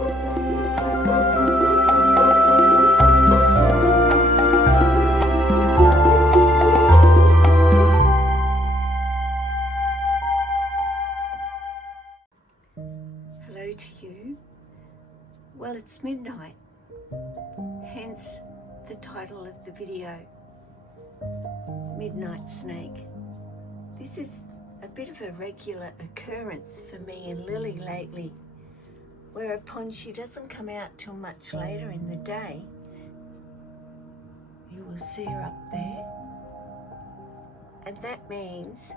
Hello to you. Well, it's midnight, hence the title of the video, Midnight Snake. This is a bit of a regular occurrence for me and Lily lately, whereupon she doesn't come out till much later in the day. You will see her up there. And that means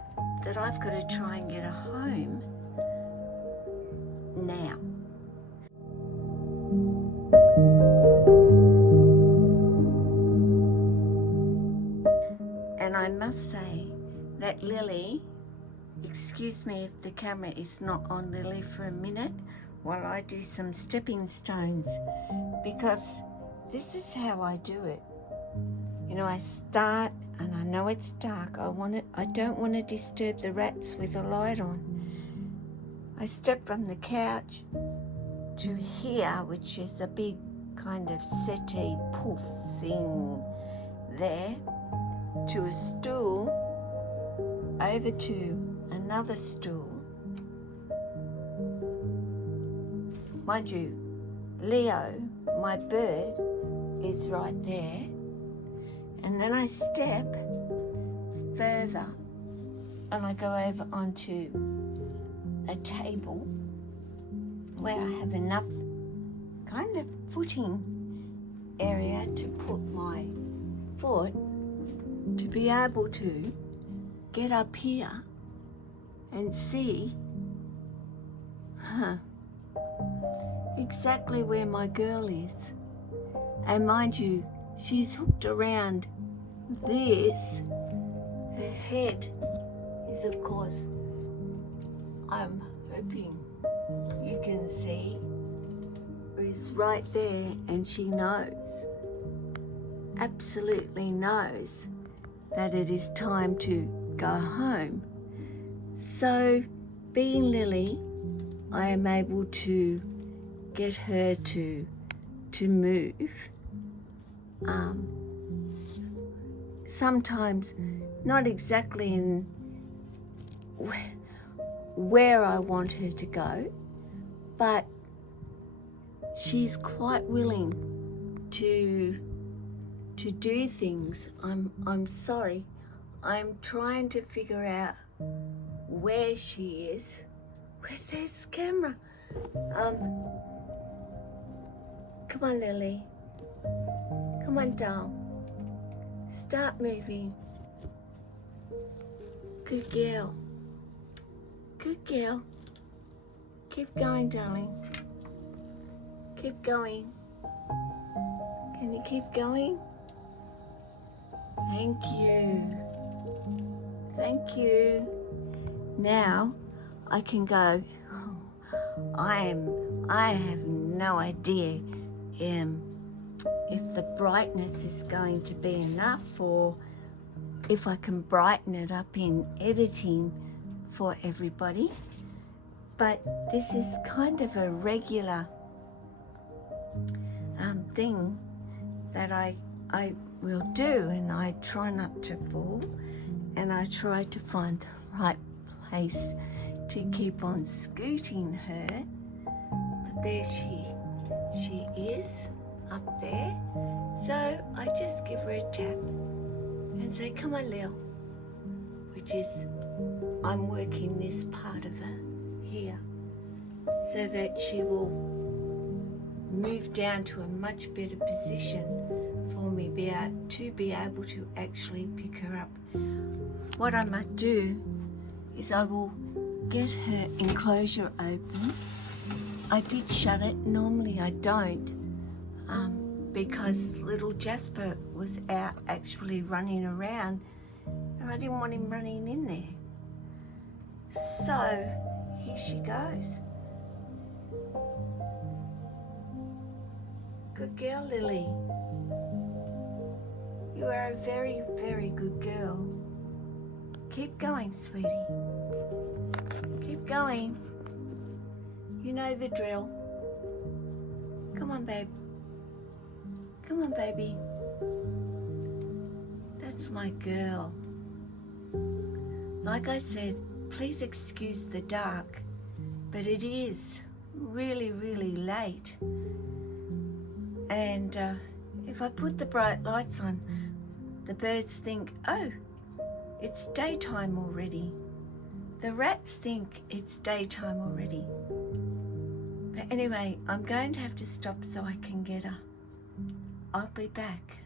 that I've got to try and get her home now. And I must say that Lily, excuse me if the camera is not on Lily for a minute while I do some stepping stones, because this is how I do it. You know, I start and I know it's dark. I don't want to disturb the rats with a light on. I step from the couch to here, which is a big kind of settee poof thing there, to a stool, over to another stool. Mind you, Leo, my bird, is right there. And then I step further and I go over onto a table where I have enough kind of footing area to put my foot to be able to get up here and see exactly where my girl is. And mind you, she's hooked around this. Her head is, of course, I'm hoping you can see, is right there, and she knows, absolutely knows, that it is time to go home. So, being Lily, I am able to get her to move. Sometimes not exactly in where I want her to go, but she's quite willing to do things. I'm sorry. I'm trying to figure out where she is. Where's this camera? Come on, Lily. Come on, doll. Start moving. Good girl. Good girl. Keep going, darling. Keep going. Can you keep going? Thank you. Thank you. Now I can go. I have no idea if the brightness is going to be enough, or if I can brighten it up in editing for everybody. But this is kind of a regular thing that I will do, and I try not to fall, and I try to find the right place to keep on scooting her. But there she is up there. So I just give her a tap and say, come on, Lil, which is, I'm working this part of her here so that she will move down to a much better position for me to be able to actually pick her up. What I might do is I will get her enclosure open. I did shut it. Normally I don't, because little Jasper was out actually running around, and I didn't want him running in there. So here she goes. Good girl, Lily. You are a very, very good girl. Keep going, sweetie. Keep going. You know the drill. Come on, babe. Come on, baby. That's my girl. Like I said, please excuse the dark, but it is really, really late. And if I put the bright lights on, the birds think, oh, it's daytime already. The rats think it's daytime already. But anyway, I'm going to have to stop so I can get her. I'll be back.